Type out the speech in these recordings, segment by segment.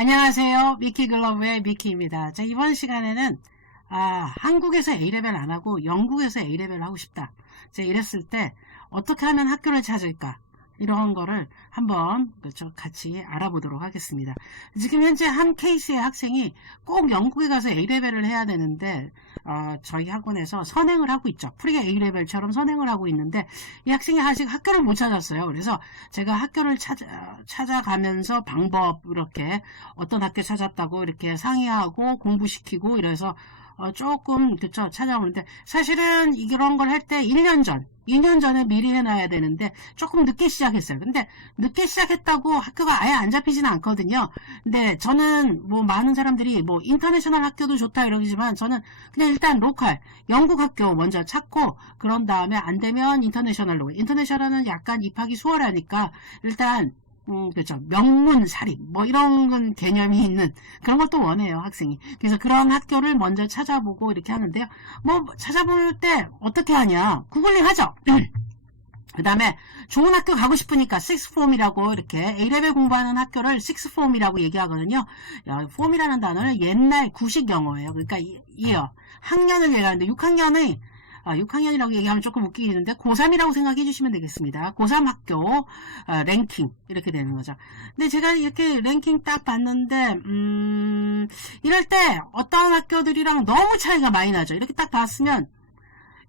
안녕하세요. 미키글러브의 미키입니다. 자, 이번 시간에는 한국에서 A레벨 안 하고 영국에서 A레벨 하고 싶다. 자, 이랬을 때 어떻게 하면 학교를 찾을까? 이런 거를 한번 같이 알아보도록 하겠습니다. 지금 현재 한 케이스의 학생이 꼭 영국에 가서 A레벨을 해야 되는데 저희 학원에서 선행을 하고 있죠. 프리게 A레벨처럼 선행을 하고 있는데 이 학생이 아직 학교를 못 찾았어요. 그래서 제가 학교를 찾아가면서 방법 이렇게 어떤 학교 찾았다고 이렇게 상의하고 공부시키고 이래서 조금 찾아오는데 사실은 이런 걸 할 때 2년 전에 미리 해놔야 되는데 조금 늦게 시작했어요. 근데 늦게 시작했다고 학교가 아예 안 잡히지는 않거든요. 근데 저는 많은 사람들이 인터내셔널 학교도 좋다 이러지만 저는 그냥 일단 로컬 영국 학교 먼저 찾고 그런 다음에 안 되면 인터내셔널로. 인터내셔널은 약간 입학이 수월하니까 일단 그렇죠. 명문 사립, 이런 건 개념이 있는 그런 것도 원해요, 학생이. 그래서 그런 학교를 먼저 찾아보고 이렇게 하는데요. 찾아볼 때 어떻게 하냐? 구글링 하죠. 그 다음에 좋은 학교 가고 싶으니까 식스폼이라고 이렇게 A레벨 공부하는 학교를 식스폼이라고 얘기하거든요. 폼이라는 단어는 옛날 구식 영어예요. 그러니까 이어 학년을 얘기하는데 6학년이라고 얘기하면 조금 웃기는데 고3이라고 생각해 주시면 되겠습니다. 고3 학교 랭킹 이렇게 되는 거죠. 근데 제가 이렇게 랭킹 딱 봤는데 이럴 때 어떤 학교들이랑 너무 차이가 많이 나죠. 이렇게 딱 봤으면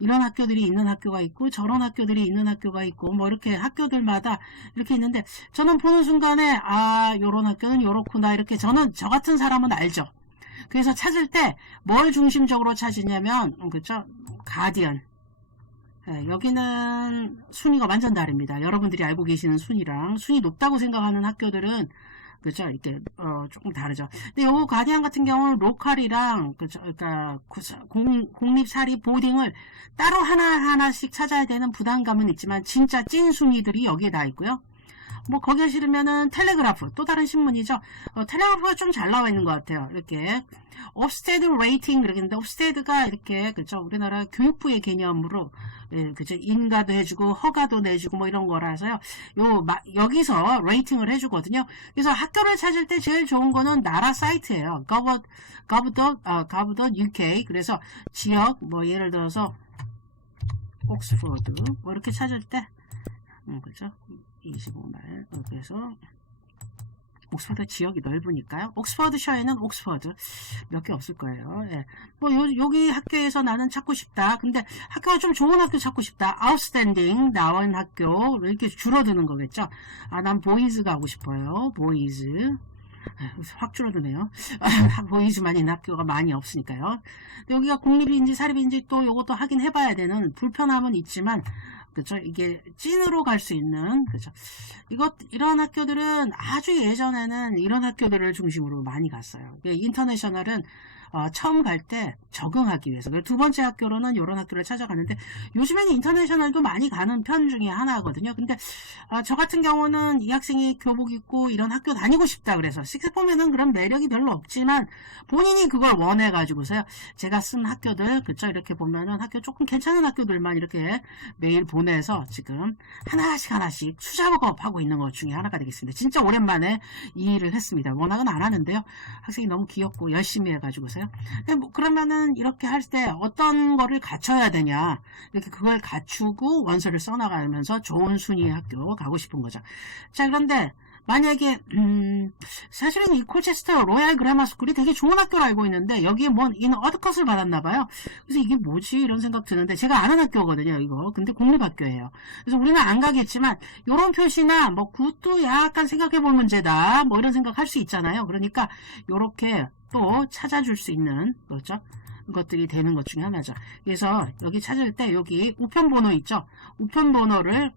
이런 학교들이 있는 학교가 있고 저런 학교들이 있는 학교가 있고 이렇게 학교들마다 이렇게 있는데 저는 보는 순간에 요런 학교는 요렇구나 이렇게 저는 저 같은 사람은 알죠. 그래서 찾을 때 뭘 중심적으로 찾으냐면 그렇죠? 가디언. 여기는 순위가 완전 다릅니다. 여러분들이 알고 계시는 순위랑 순위 높다고 생각하는 학교들은 그렇죠? 이렇게 조금 다르죠. 근데 요 가디언 같은 경우는 로컬이랑 그렇죠? 그러니까 공립 사립 보딩을 따로 하나하나씩 찾아야 되는 부담감은 있지만 진짜 찐 순위들이 여기에 다 있고요. 거기가 싫으면은 텔레그라프 또 다른 신문이죠. 텔레그라프가 좀 잘 나와 있는 것 같아요. 이렇게 업스테드 레이팅 그렇게 했는데 업스테드가 이렇게 그렇죠. 우리나라 교육부의 개념으로 그죠. 인가도 해주고 허가도 내주고 이런 거라서요. 여기서 레이팅을 해주거든요. 그래서 학교를 찾을 때 제일 좋은 거는 나라 사이트예요. gov.uk 그래서 지역 예를 들어서 옥스퍼드 이렇게 찾을 때 그죠. 25말 그래서 옥스퍼드 지역이 넓으니까요. 옥스퍼드셔에는 옥스퍼드 몇 개 없을 거예요. 예. 여기 학교에서 나는 찾고 싶다. 근데 학교가 좀 좋은 학교 찾고 싶다. 아웃스탠딩 나온 학교 이렇게 줄어드는 거겠죠. 난 보이즈 가고 싶어요. 보이즈 확 줄어드네요. 보이즈만 있는 학교가 많이 없으니까요. 여기가 공립인지 사립인지 또 이것도 확인해봐야 되는 불편함은 있지만 그렇죠. 이게 찐으로 갈 수 있는 그렇죠. 이런 학교들은 아주 예전에는 이런 학교들을 중심으로 많이 갔어요. 인터내셔널은 처음 갈 때 적응하기 위해서 두 번째 학교로는 이런 학교를 찾아가는데 요즘에는 인터내셔널도 많이 가는 편 중에 하나거든요. 근데 저 같은 경우는 이 학생이 교복 입고 이런 학교 다니고 싶다 그래서 식스폼에는 그런 매력이 별로 없지만 본인이 그걸 원해가지고서요. 제가 쓴 학교들 그쵸 이렇게 보면은 학교 조금 괜찮은 학교들만 이렇게 메일 보내서 지금 하나씩 수작업하고 있는 것 중에 하나가 되겠습니다. 진짜 오랜만에 이 일을 했습니다. 워낙은 안 하는데요. 학생이 너무 귀엽고 열심히 해가지고서요. 그러면은 이렇게 할 때 어떤 거를 갖춰야 되냐 이렇게 그걸 갖추고 원서를 써나가면서 좋은 순위의 학교 가고 싶은 거죠. 자 그런데 만약에 사실은 이 콜체스터 로얄 그라마 스쿨이 되게 좋은 학교로 알고 있는데 여기에 어드컷을 받았나봐요. 그래서 이게 뭐지 이런 생각 드는데 제가 아는 학교거든요 이거. 근데 공립학교예요. 그래서 우리는 안 가겠지만 이런 표시나 그것도 약간 생각해볼 문제다 이런 생각 할 수 있잖아요. 그러니까 요렇게 또 찾아줄 수 있는 그렇죠. 것들이 되는 것 중에 하나죠. 그래서 여기 찾을 때 여기 우편번호 있죠. 우편번호를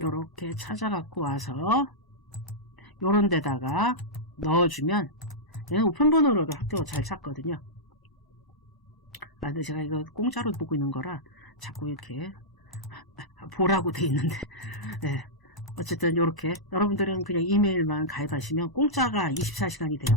이렇게 찾아갖고 와서 요런 데다가 넣어주면 얘는 우편번호로 학교 잘 찾거든요. 근데 제가 이거 공짜로 보고 있는 거라 자꾸 이렇게 보라고 돼 있는데 네. 어쨌든 이렇게 여러분들은 그냥 이메일만 가입하시면 공짜가 24시간이 돼요.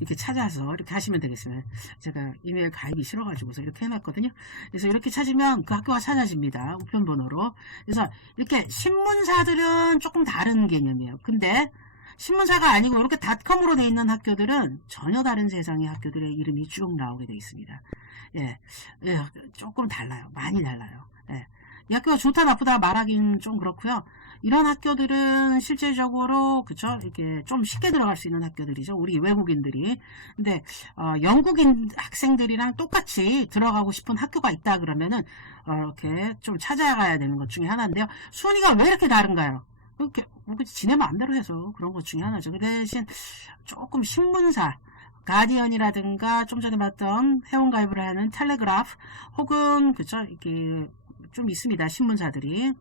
이렇게 찾아서 이렇게 하시면 되겠습니다. 제가 이메일 가입이 싫어가지고서 이렇게 해놨거든요. 그래서 이렇게 찾으면 그 학교가 찾아집니다. 우편번호로. 그래서 이렇게 신문사들은 조금 다른 개념이에요. 근데 신문사가 아니고 이렇게 닷컴으로 돼 있는 학교들은 전혀 다른 세상의 학교들의 이름이 쭉 나오게 돼 있습니다. 예, 예, 조금 달라요. 많이 달라요. 예. 이 학교가 좋다 나쁘다 말하기는 좀 그렇고요. 이런 학교들은 실제적으로 그쵸 이렇게 좀 쉽게 들어갈 수 있는 학교들이죠. 우리 외국인들이. 근데 영국인 학생들이랑 똑같이 들어가고 싶은 학교가 있다 그러면은 이렇게 좀 찾아가야 되는 것 중에 하나인데요. 순위가 왜 이렇게 다른가요? 그렇게 지네 마음대로 해서 그런 것 중에 하나죠. 그 대신 조금 신문사 가디언이라든가 좀 전에 봤던 회원가입을 하는 텔레그래프 혹은 그쵸 이렇게 좀 있습니다. 신문사들이.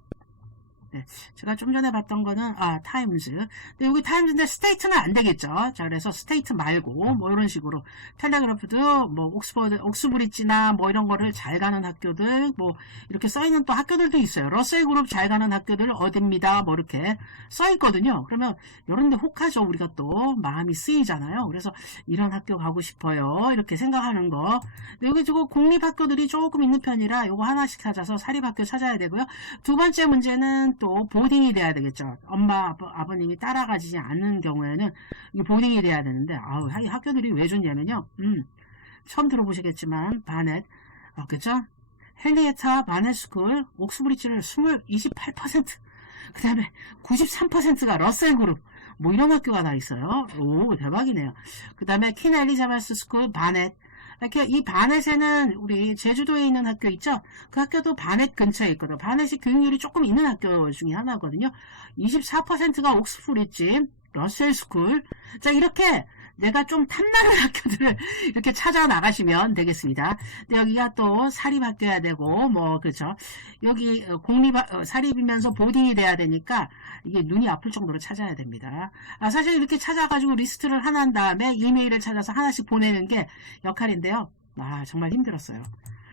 네, 제가 좀 전에 봤던 거는 타임즈. 근데 여기 타임즈인데 스테이트는 안 되겠죠. 자, 그래서 스테이트 말고 뭐 이런 식으로 텔레그래프도 뭐 옥스브리지나 뭐 이런 거를 잘 가는 학교들 뭐 이렇게 써 있는 또 학교들도 있어요. 러셀 그룹 잘 가는 학교들 어딥니다. 뭐 이렇게 써 있거든요. 그러면 이런 데 혹하죠. 우리가 또 마음이 쓰이잖아요. 그래서 이런 학교 가고 싶어요. 이렇게 생각하는 거. 여기 저거 공립 학교들이 조금 있는 편이라 요거 하나씩 찾아서 사립 학교 찾아야 되고요. 두 번째 문제는 또 보딩이 돼야 되겠죠. 엄마 아버님이 따라가지 않는 경우에는 이게 보딩이 돼야 되는데 이 학교들이 왜 좋냐면요. 처음 들어보시겠지만 바넷 그죠? 헨리에타 바넷 스쿨 옥스브리지를 28% 그 다음에 93%가 러셀 그룹 뭐 이런 학교가 다 있어요. 오 대박이네요. 그 다음에 퀸 엘리자베스 스쿨 바넷 이렇게 이 바넷에는 우리 제주도에 있는 학교 있죠? 그 학교도 바넷 근처에 있거든요. 바넷이 교육률이 조금 있는 학교 중에 하나거든요. 24%가 옥스브리지, 러셀스쿨. 자, 이렇게 내가 좀 탐나는 학교들을 이렇게 찾아 나가시면 되겠습니다. 근데 여기가 또 사립학교야 되고, 뭐, 그렇죠. 여기 사립이면서 보딩이 돼야 되니까 이게 눈이 아플 정도로 찾아야 됩니다. 사실 이렇게 찾아가지고 리스트를 하나 한 다음에 이메일을 찾아서 하나씩 보내는 게 역할인데요. 정말 힘들었어요.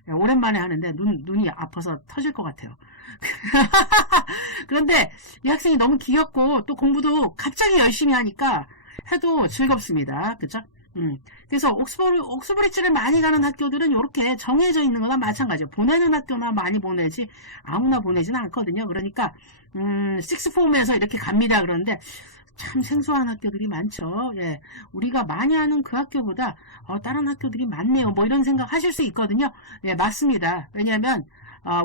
오랜만에 하는데 눈이 아파서 터질 것 같아요. 그런데 이 학생이 너무 귀엽고 또 공부도 갑자기 열심히 하니까 해도 즐겁습니다. 그쵸? 그래서 옥스브리지를 많이 가는 학교들은 이렇게 정해져 있는 거나 마찬가지예요. 보내는 학교나 많이 보내지 아무나 보내지는 않거든요. 그러니까 식스폼에서 이렇게 갑니다. 그런데 참 생소한 학교들이 많죠. 예, 우리가 많이 하는 그 학교보다 다른 학교들이 많네요. 뭐 이런 생각 하실 수 있거든요. 예, 맞습니다. 왜냐하면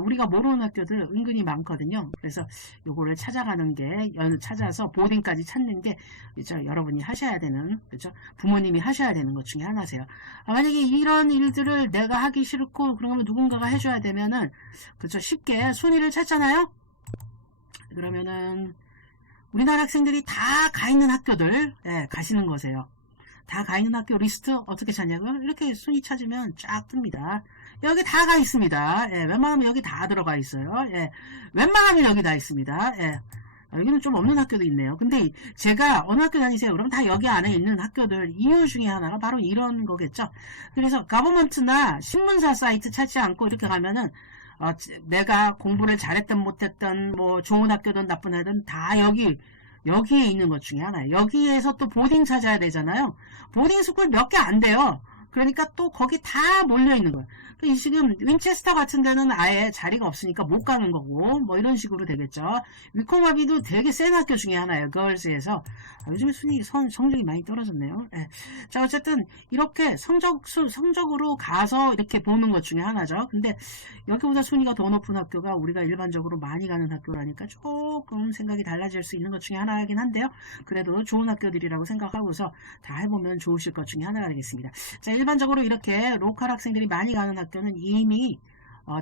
우리가 모르는 학교들 은근히 많거든요. 그래서 요거를 찾아가는 게 찾아서 보딩까지 찾는 게 그렇죠? 여러분이 하셔야 되는 그렇죠? 부모님이 하셔야 되는 것 중에 하나세요. 만약에 이런 일들을 내가 하기 싫고 그러면 누군가가 해줘야 되면은 그렇죠? 쉽게 순위를 찾잖아요. 그러면은 우리나라 학생들이 다 가 있는 학교들 가시는 거세요. 다 가 있는 학교 리스트 어떻게 찾냐고요? 이렇게 순위 찾으면 쫙 뜹니다. 여기 다 가 있습니다. 웬만하면 여기 다 들어가 있어요. 웬만하면 여기 다 있습니다. 여기는 좀 없는 학교도 있네요. 근데 제가 어느 학교 다니세요? 그럼 다 여기 안에 있는 학교들 이유 중에 하나가 바로 이런 거겠죠. 그래서 가버먼트나 신문사 사이트 찾지 않고 이렇게 가면은 내가 공부를 잘했든 못했든 뭐 좋은 학교든 나쁜 학교든 다 여기에 있는 것 중에 하나예요. 여기에서 또 보딩 찾아야 되잖아요. 보딩 스쿨 몇 개 안 돼요. 그러니까 또 거기 다 몰려 있는 거예요. 지금 윈체스터 같은 데는 아예 자리가 없으니까 못 가는 거고 뭐 이런 식으로 되겠죠. 위코마비도 되게 센 학교 중에 하나예요. 걸스에서. 요즘에 성적이 많이 떨어졌네요. 자 어쨌든 이렇게 성적으로 가서 이렇게 보는 것 중에 하나죠. 근데 여기보다 순위가 더 높은 학교가 우리가 일반적으로 많이 가는 학교라니까 조금 생각이 달라질 수 있는 것 중에 하나이긴 한데요. 그래도 좋은 학교들이라고 생각하고서 다 해보면 좋으실 것 중에 하나가 되겠습니다. 자 일반적으로 이렇게 로컬 학생들이 많이 가는 학교는 이미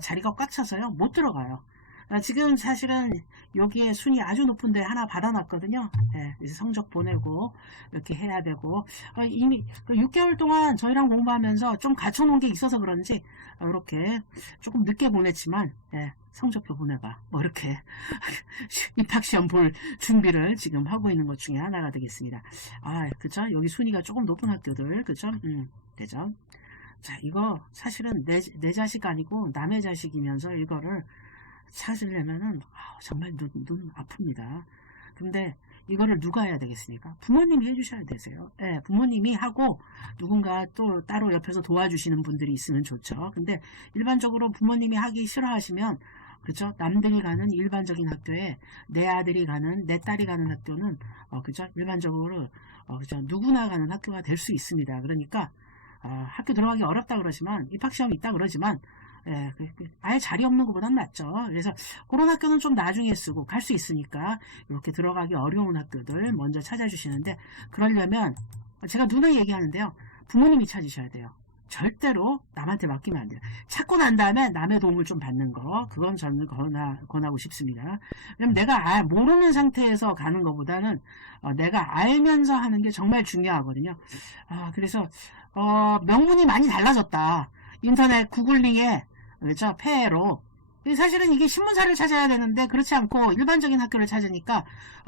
자리가 꽉 차서요 못 들어가요. 지금 사실은 여기에 순위 아주 높은데 하나 받아놨거든요. 그래서 성적 보내고 이렇게 해야 되고 이미 6개월 동안 저희랑 공부하면서 좀 갖춰놓은 게 있어서 그런지 이렇게 조금 늦게 보냈지만 성적표 보내봐 뭐 이렇게 입학시험 볼 준비를 지금 하고 있는 것 중에 하나가 되겠습니다. 그쵸? 여기 순위가 조금 높은 학교들 그쵸? 되죠? 자 이거 사실은 내 자식 아니고 남의 자식이면서 이거를 찾으려면은 정말 눈 아픕니다. 근데 이거를 누가 해야 되겠습니까? 부모님이 해주셔야 되세요. 부모님이 하고 누군가 또 따로 옆에서 도와주시는 분들이 있으면 좋죠. 근데 일반적으로 부모님이 하기 싫어하시면 그렇죠? 남들이 가는 일반적인 학교에 내 아들이 가는, 내 딸이 가는 학교는 그렇죠? 일반적으로 그렇죠? 누구나 가는 학교가 될 수 있습니다. 그러니까 학교 들어가기 어렵다 그러지만, 입학시험이 있다 그러지만, 예, 아예 자리 없는 것보단 낫죠. 그래서 그런 학교는 좀 나중에 쓰고 갈 수 있으니까 이렇게 들어가기 어려운 학교들 먼저 찾아주시는데, 그러려면 제가 누누이 얘기하는데요. 부모님이 찾으셔야 돼요. 절대로 남한테 맡기면 안 돼요. 찾고 난 다음에 남의 도움을 좀 받는 거, 그건 저는 권하고 싶습니다. 왜냐면 내가 모르는 상태에서 가는 것보다는 내가 알면서 하는 게 정말 중요하거든요. 그래서 명분이 많이 달라졌다. 인터넷 구글링에 그렇죠? 폐해로. 사실은 이게 신문사를 찾아야 되는데 그렇지 않고 일반적인 학교를 찾으니까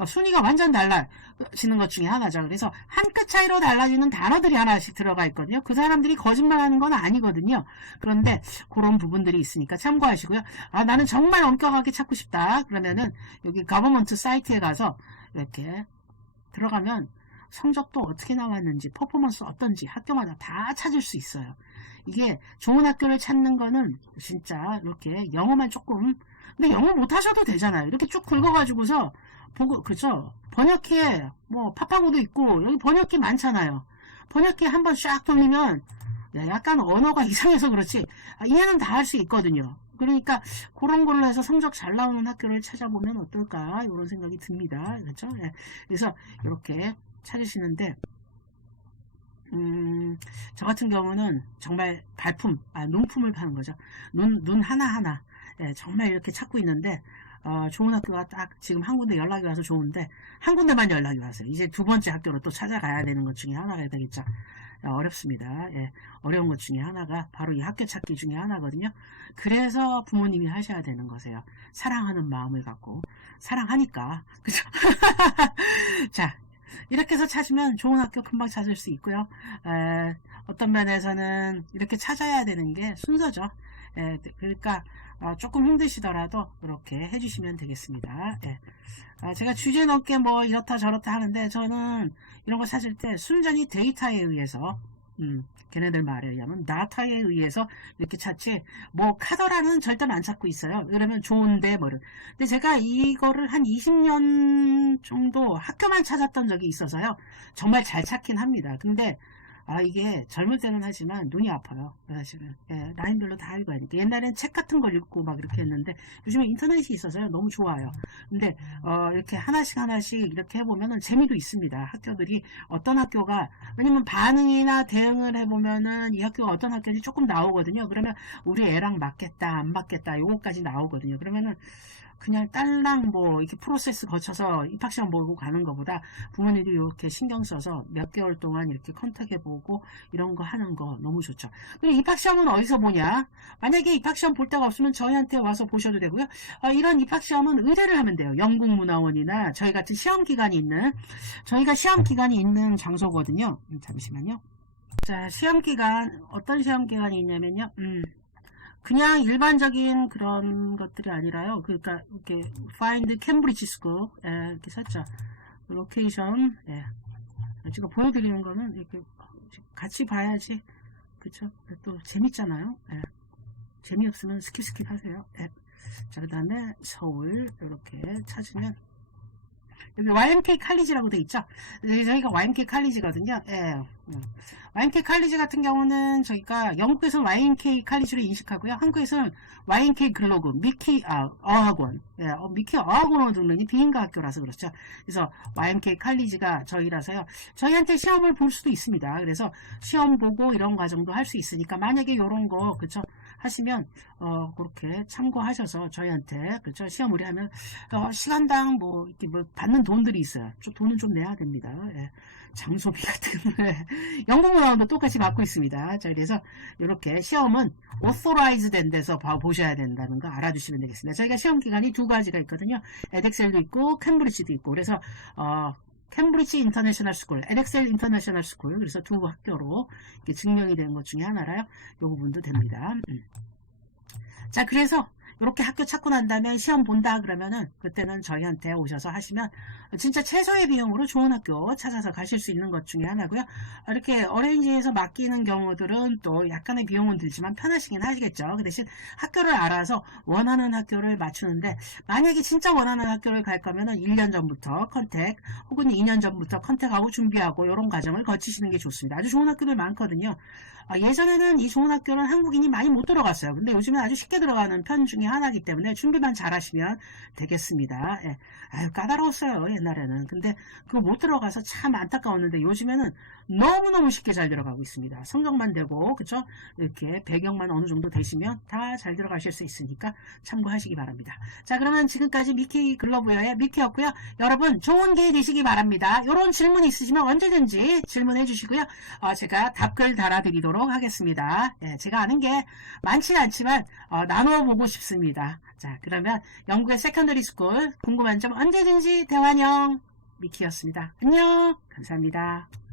순위가 완전 달라지는 것 중에 하나죠. 그래서 한 끗 차이로 달라지는 단어들이 하나씩 들어가 있거든요. 그 사람들이 거짓말하는 건 아니거든요. 그런데 그런 부분들이 있으니까 참고하시고요. 나는 정말 엄격하게 찾고 싶다. 그러면은 여기 거버먼트 사이트에 가서 이렇게 들어가면 성적도 어떻게 나왔는지, 퍼포먼스 어떤지 학교마다 다 찾을 수 있어요. 이게 좋은 학교를 찾는 거는 진짜 이렇게 영어만 조금, 근데 영어 못 하셔도 되잖아요. 이렇게 쭉 긁어가지고서 보고, 그죠? 번역기에 뭐 파파고도 있고 여기 번역기 많잖아요. 번역기 한번 쫙 돌리면 약간 언어가 이상해서 그렇지 이해는 다 할 수 있거든요. 그러니까 그런 걸로 해서 성적 잘 나오는 학교를 찾아보면 어떨까 이런 생각이 듭니다. 그렇죠? 예. 그래서 이렇게 찾으시는데 저 같은 경우는 정말 발품, 눈품을 파는 거죠. 눈 하나하나. 예, 정말 이렇게 찾고 있는데, 좋은 학교가 딱 지금 한 군데 연락이 와서 좋은데, 한 군데만 연락이 왔어요. 이제 두 번째 학교로 또 찾아가야 되는 것 중에 하나가 되겠죠. 어렵습니다. 예, 어려운 것 중에 하나가 바로 이 학교 찾기 중에 하나거든요. 그래서 부모님이 하셔야 되는 거세요. 사랑하는 마음을 갖고. 사랑하니까. 그죠? 자, 이렇게 해서 찾으면 좋은 학교 금방 찾을 수 있고요. 어떤 면에서는 이렇게 찾아야 되는 게 순서죠. 그러니까 조금 힘드시더라도 이렇게 해주시면 되겠습니다. 제가 주제 넘게 뭐 이렇다 저렇다 하는데 저는 이런 거 찾을 때 순전히 데이터에 의해서 걔네들 말에 의하면 나타에 의해서 이렇게 찾지 뭐 카더라는 절대로 안 찾고 있어요. 그러면 좋은데 뭐를. 근데 제가 이거를 한 20년 정도 학교만 찾았던 적이 있어서요. 정말 잘 찾긴 합니다. 근데 이게 젊을 때는 하지만 눈이 아파요. 사실은. 라인별로 다 읽어야 하니까. 옛날엔 책 같은 걸 읽고 막 이렇게 했는데 요즘에 인터넷이 있어서요. 너무 좋아요. 근데 이렇게 하나씩 이렇게 해보면은 재미도 있습니다. 학교들이 어떤 학교가 왜냐면 반응이나 대응을 해보면은 이 학교가 어떤 학교인지 조금 나오거든요. 그러면 우리 애랑 맞겠다 안 맞겠다 요거까지 나오거든요. 그러면은 그냥 딸랑 뭐 이렇게 프로세스 거쳐서 입학시험 보고 가는 것보다 부모님들이 이렇게 신경 써서 몇 개월 동안 이렇게 컨택해보고 이런 거 하는 거 너무 좋죠. 그리고 입학시험은 어디서 보냐? 만약에 입학시험 볼 데가 없으면 저희한테 와서 보셔도 되고요. 이런 입학시험은 의뢰를 하면 돼요. 영국문화원이나 저희 같은 저희가 시험기간이 있는 장소거든요. 잠시만요. 자, 시험기간, 어떤 시험기간이 있냐면요. 그냥 일반적인 그런 것들이 아니라요. 그러니까 이렇게 find Cambridge School 이렇게 썼죠. 로케이션 제가 보여드리는 거는 이렇게 같이 봐야지 그쵸? 또 재밌잖아요. 재미없으면 스킵 하세요. 자, 그 다음에 서울 이렇게 찾으면 여기 YMK 칼리지라고 돼 있죠. 저희가 YMK 칼리지거든요. YMK 칼리지 같은 경우는 저희가 영국에서는 YMK 칼리지로 인식하고요. 한국에서는 YMK 글로그 미키 어학원 미키 어학원으로 등록이 비인가 학교라서 그렇죠. 그래서 YMK 칼리지가 저희라서요. 저희한테 시험을 볼 수도 있습니다. 그래서 시험 보고 이런 과정도 할 수 있으니까 만약에 이런 거 그렇죠. 하시면 그렇게 참고하셔서 저희한테 그렇죠 시험 의뢰하면 시간당 뭐 이렇게 뭐 받는 돈들이 있어요. 돈은 좀 내야 됩니다. 장소비 같은 영국문화원도 똑같이 받고 있습니다. 자, 그래서 이렇게 시험은 authorize 된 데서 보셔야 된다는 거 알아두시면 되겠습니다. 저희가 시험 기간이 두 가지가 있거든요. 에덱셀도 있고 캠브리지도 있고 그래서 캠브리지 인터내셔널 스쿨, 에덱셀 인터내셔널 스쿨 그래서 두 학교로 이렇게 증명이 되는 것 중에 하나라요. 이 부분도 됩니다. 자, 그래서 이렇게 학교 찾고 난 다음에 시험 본다 그러면은 그때는 저희한테 오셔서 하시면 진짜 최소의 비용으로 좋은 학교 찾아서 가실 수 있는 것 중에 하나고요. 이렇게 어레인지에서 맡기는 경우들은 또 약간의 비용은 들지만 편하시긴 하시겠죠. 그 대신 학교를 알아서 원하는 학교를 맞추는데, 만약에 진짜 원하는 학교를 갈 거면은 1년 전부터 컨택 혹은 2년 전부터 컨택하고 준비하고 이런 과정을 거치시는 게 좋습니다. 아주 좋은 학교들 많거든요. 예전에는 이 좋은 학교는 한국인이 많이 못 들어갔어요. 근데 요즘은 아주 쉽게 들어가는 편 중에 하나이기 때문에 준비만 잘 하시면 되겠습니다. 예. 아유, 까다로웠어요, 옛날에는. 근데 그거 못 들어가서 참 안타까웠는데 요즘에는 너무너무 쉽게 잘 들어가고 있습니다. 성적만 되고, 그쵸? 이렇게 배경만 어느 정도 되시면 다 잘 들어가실 수 있으니까 참고하시기 바랍니다. 자, 그러면 지금까지 미키 글로브웨어의 미키였고요. 여러분, 좋은 기회 되시기 바랍니다. 이런 질문 있으시면 언제든지 질문해 주시고요. 제가 답글 달아드리도록 하겠습니다. 예, 제가 아는 게 많지는 않지만 나누어 보고 싶습니다. 자, 그러면 영국의 세컨더리 스쿨 궁금한 점 언제든지 대환영 미키였습니다. 안녕. 감사합니다.